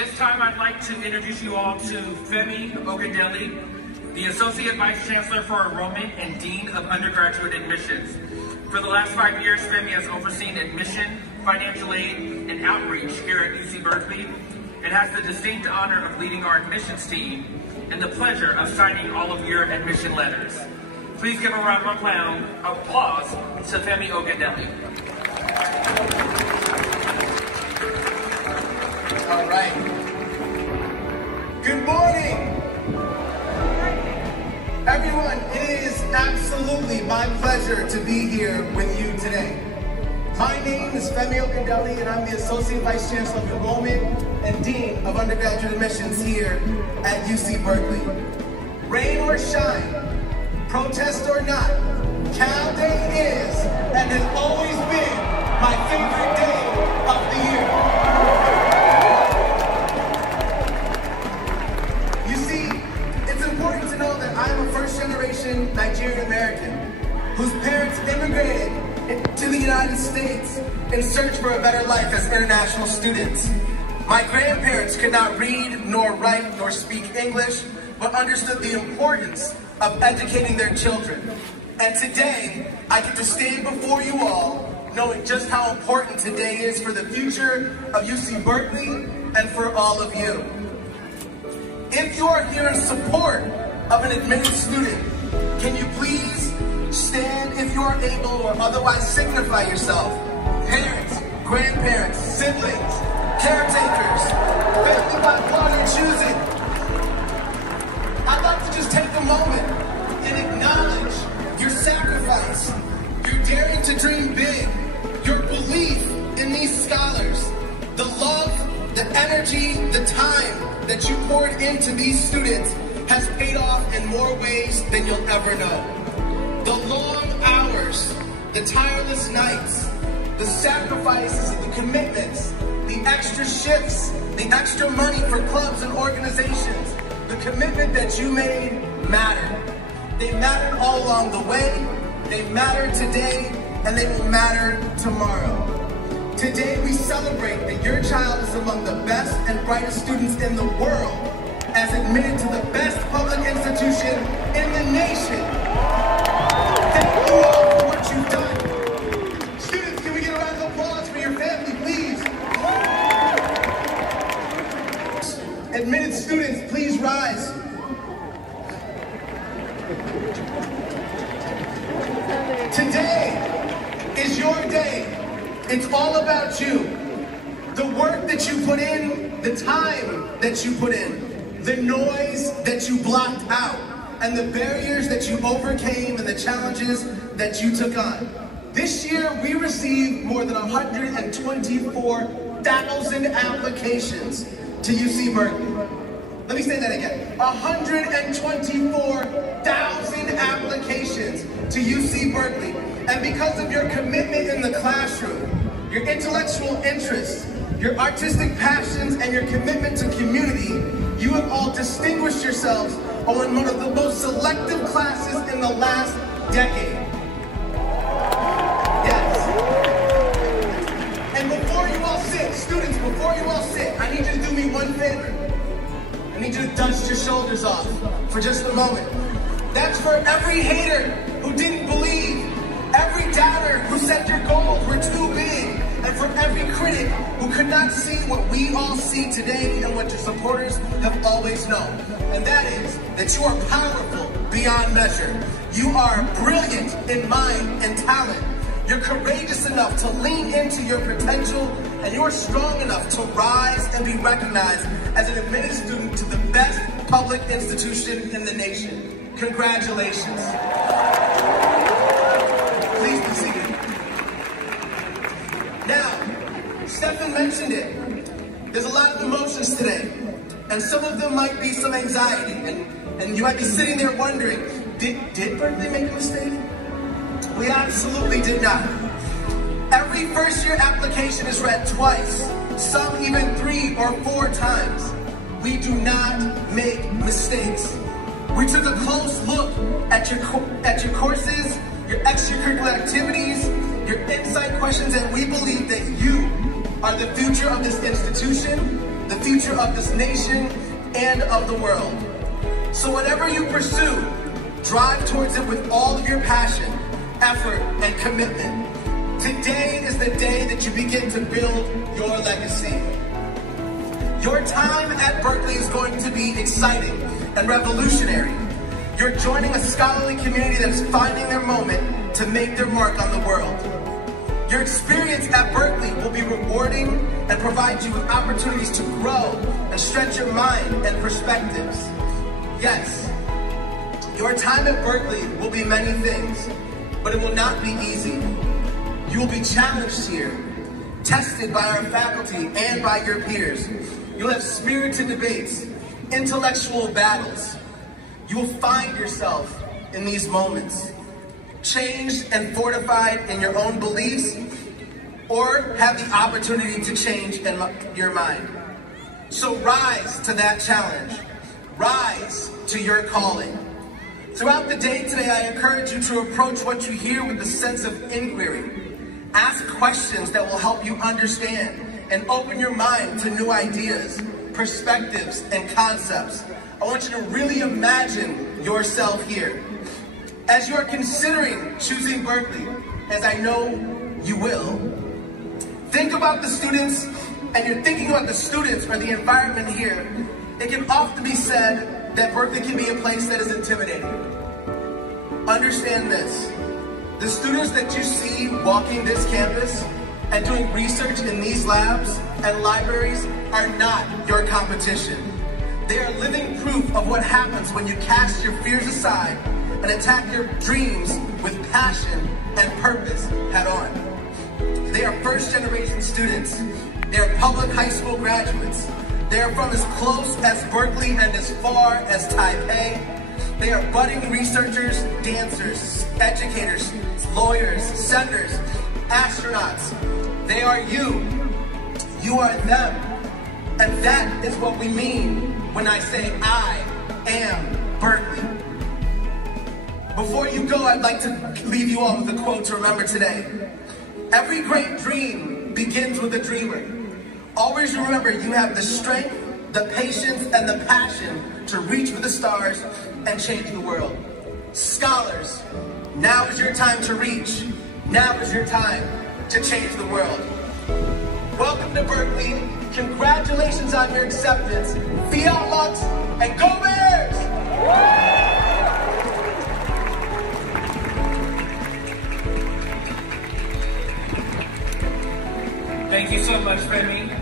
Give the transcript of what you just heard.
this time I'd like to introduce you all to Femi Ogundele, the Associate Vice Chancellor for Enrollment and Dean of Undergraduate Admissions. For the last 5 years, Femi has overseen admission, financial aid, and outreach here at UC Berkeley, and has the distinct honor of leading our admissions team and the pleasure of signing all of your admission letters. Please give a round of applause to Femi Ogundele. All right. Good morning. Everyone, it is absolutely my pleasure to be here with you today. My name is Femi Ogundele, and I'm the Associate Vice Chancellor of Enrollment and Dean of Undergraduate Admissions here at UC Berkeley. Rain or shine, protest or not, Cal Day is and has always been my favorite day of the year. You see, it's important to know that I am a first-generation Nigerian American whose parents immigrated to the United States in search for a better life as international students. My grandparents could not read, nor write, nor speak English, but understood the importance of educating their children. And today, I get to stand before you all knowing just how important today is for the future of UC Berkeley and for all of you. If you are here in support of an admitted student, can you please stand if you are able, or otherwise signify yourself? Parents, grandparents, siblings, caretakers, family by blood or choosing. I'd like to just take a moment and acknowledge your sacrifice, your daring to dream big, your belief in these scholars, the love, the energy, the time that you poured into these students has paid off in more ways than you'll ever know. The long hours, the tireless nights, the sacrifices, the commitments, the extra shifts, the extra money for clubs and organizations, the commitment that you made mattered. They mattered all along the way, they matter today, and they will matter tomorrow. Today we celebrate that your child is among the best and brightest students in the world, as admitted to the best public institution in the nation. Thank you all for what you've done. Students, can we get a round of applause for your family, please? Admitted students, please rise. Today is your day. It's all about you. The work that you put in, the time that you put in, the noise that you blocked out, and the barriers that you overcame and the challenges that you took on. This year, we received more than 124,000 applications to UC Berkeley. Let me say that again. 124,000 applications to UC Berkeley. And because of your commitment in the classroom, your intellectual interests, your artistic passions, and your commitment to community, you have all distinguished yourselves on one of the most selective classes in the last decade. Yes. And before you all sit, students, before you all sit, I need you to do me one favor. I need you to dust your shoulders off for just a moment. That's for every hater who didn't believe, every doubter who said your goals were too big, and for every critic who could not see what we all see today and what your supporters have always known. And that is that you are powerful beyond measure. You are brilliant in mind and talent. You're courageous enough to lean into your potential, and you're strong enough to rise and be recognized as an admitted student to the best public institution in the nation. Congratulations. Please be seated. Now, Stefan mentioned it. There's a lot of emotions today, and some of them might be some anxiety, and you might be sitting there wondering, did Berkeley make a mistake? We absolutely did not. Every first-year application is read twice, some even 3 or 4 times. We do not make mistakes. We took a close look at your courses, your extracurricular activities, your insight questions, and we believe that you are the future of this institution, the future of this nation and of the world. So whatever you pursue, drive towards it with all of your passion, effort, and commitment. Today is the day that you begin to build your legacy. Your time at Berkeley is going to be exciting and revolutionary. You're joining a scholarly community that is finding their moment to make their mark on the world. Your experience at Berkeley will be rewarding and provide you with opportunities to grow and stretch your mind and perspectives. Yes, your time at Berkeley will be many things, but it will not be easy. You will be challenged here, tested by our faculty and by your peers. You'll have spirited debates, intellectual battles. You will find yourself in these moments, changed and fortified in your own beliefs, or have the opportunity to change in your mind. So rise to that challenge. Rise to your calling. Throughout the day today, I encourage you to approach what you hear with a sense of inquiry. Ask questions that will help you understand and open your mind to new ideas, perspectives, and concepts. I want you to really imagine yourself here. As you are considering choosing Berkeley, as I know you will, think about the students, and you're thinking about the students or the environment here. It can often be said that Berkeley can be a place that is intimidating. Understand this. The students that you see walking this campus and doing research in these labs and libraries are not your competition. They are living proof of what happens when you cast your fears aside and attack your dreams with passion and purpose head on. They are first-generation students. They are public high school graduates. They are from as close as Berkeley and as far as Taipei. They are budding researchers, dancers, educators, lawyers, senators, astronauts. They are you. You are them. And that is what we mean when I say I am Berkeley. Before you go, I'd like to leave you all with a quote to remember today. Every great dream begins with a dreamer. Always remember you have the strength, the patience, and the passion to reach for the stars and change the world. Scholars, now is your time to reach. Now is your time to change the world. Welcome to Berkeley. Congratulations on your acceptance. Fiat Lux and go Bears! Thank you so much, Femi.